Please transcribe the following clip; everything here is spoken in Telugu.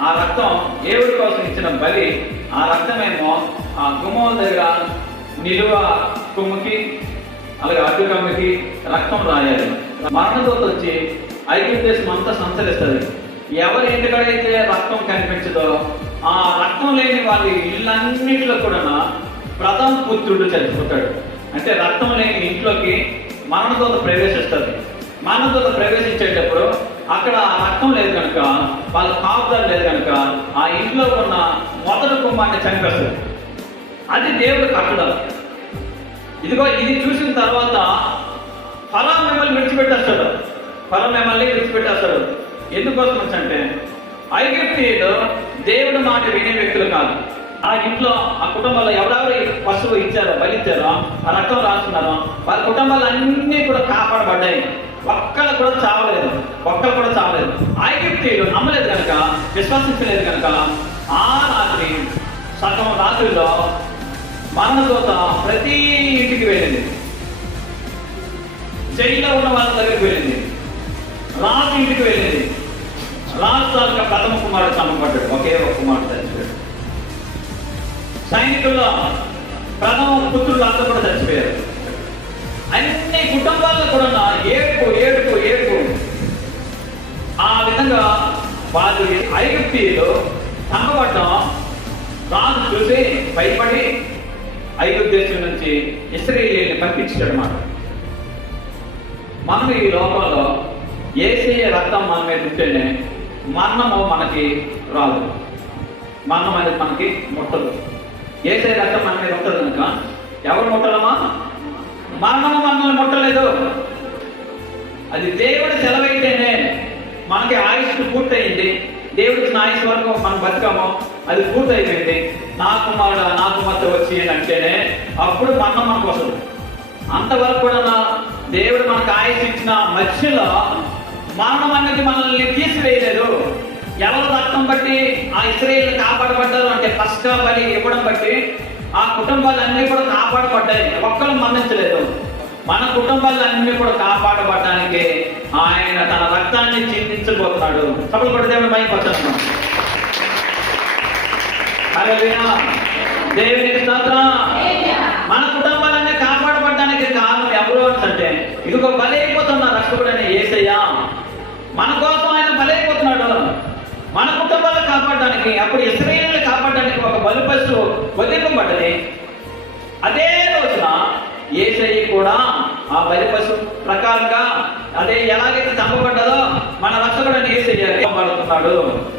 ఆ రక్తం దేవుడి కోసం ఇచ్చిన బలి. ఆ రక్తమేమో ఆ గుమ్మం దగ్గర నిలువ కొమ్ముకి అలాగే అడ్డు కమ్మికి రక్తం రాయాలి. మరణదూత వచ్చి ఐగుప్తు దేశం అంతా సంచరిస్తుంది. ఎవరి ఇంటికడైతే రక్తం కనిపించదో ఆ రక్తం లేని వాళ్ళ ఇళ్ళన్నింటిలో కూడా ప్రథమ పుత్రుడు చనిపోతాడు. అంటే రక్తం లేని ఇంట్లోకి మరణదూత ప్రవేశిస్తుంది. మరణదూత ప్రవేశించేటప్పుడు అక్కడ రక్తం లేదు కనుక, వాళ్ళ కాపుదలు లేదు కనుక ఆ ఇంట్లో ఉన్న మొదటి కుమ్మాన్ని చంపేస్తుంది. అది దేవుడు కట్టడం. ఇదిగో ఇది చూసిన తర్వాత ఫలం మిమ్మల్ని విడిచిపెట్టేస్తాడు. ఫలం మిమ్మల్ని విడిచిపెట్టేస్తాడు. ఎందుకోసం అంటే ఐగుప్తీయులు దేవుడి మాట వినే వ్యక్తులు కాదు. ఆ ఇంట్లో ఆ కుటుంబంలో ఎవరెవరు పశువు ఇచ్చారో బలిచ్చారో ఆ రక్తం రాస్తున్నారో వాళ్ళ కుటుంబాలు అన్నీ కూడా కాపాడబడ్డాయి. ఒక్కళ్ళు కూడా చావలేదు. ఐగుప్తీయులు నమ్మలేదు కనుక, విశ్వసించలేదు కనుక ఆ రాత్రి సగం రాత్రిలో మరణదూత ప్రతి ఇంటికి వెళ్ళింది. జైల్లో ఉన్న వాళ్ళ దగ్గరికి వెళ్ళింది. రాజు ఇంటికి వెళ్ళింది. రాజు తాలూకా ప్రథమ కుమారుడు చంపబడ్డాడు. ఒకే ఒక కుమారుడు చచ్చిపోయాడు. సైనికుల్లో ప్రథమ పుత్రులు అందరూ కూడా చచ్చిపోయారు. అన్ని కుటుంబాల్లో కూడా ఏడుపు. ఆ విధంగా వాళ్ళు ఐగుప్తీయులు చంపబడ్డం రాజు చూసి భయపడి ఐగుప్తు దేశం నుంచి ఇశ్రాయేలీయుల్ని పంపించాడు అన్నమాట. మనం ఈ లోకంలో యేసయ్య రక్తం మన మీద ఉంటేనే మరణము మనకి రాదు. మరణం అనేది మనకి ముట్టదు. యేసయ్య రక్తం మన మీద ఉంటుంది కనుక ఎవరు ముట్టడమా? మరణము మనల్ని ముట్టలేదు. అది దేవుడి సెలవైతేనే మనకి ఆయుష్ పూర్తయింది. దేవుడికి ఆయుష్ వరకు మనం బతికామో అది పూర్తయిపోయింది. నా కుమార్తె వచ్చి అంటేనే అప్పుడు మరణం మనకు వస్తుంది. అంతవరకు కూడా దేవుడు మనకు ఆయుష్ ఇచ్చిన మధ్యలో మరణం అనేది మనల్ని తీసివేయలేదు. ఎవరు రక్తం బట్టి ఆ ఇశ్రాయేలు కాపాడబడ్డారు అంటే ఫస్ట్ బలి ఇవ్వడం బట్టి ఆ కుటుంబాలన్నీ కూడా కాపాడబడ్డాయి. ఒక్కరు మరణించలేదు. మన కుటుంబాలన్నీ కూడా కాపాడబడడానికి ఆయన తన రక్తాన్ని చిందించబోతున్నాడు. సభలు కూడా దేవుని భయపడుతున్నాం. దేవునికి స్తోత్రం. మన కుటుంబాలన్నీ కాపాడబడడానికి కారణం ఎవరు అంటే ఇదిగో బలైపోతున్న రక్షకుడు అనే యేసయ్య. మన కోసం ఆయన బలైపోతున్నాడు. మన కుటుంబాలను కాపాడడానికి, అప్పుడు ఇశ్రాయేలుని కాపాడడానికి ఒక బలి పశువు వదిలింపబడ్డది. అదే రోజున యేసయ్య కూడా ఆ బలి పశువు ప్రకారంగా అదే ఎలాగైతే చంపబడ్డదో మన రక్షకుడు అని యేసయ్య పడుతున్నాడు.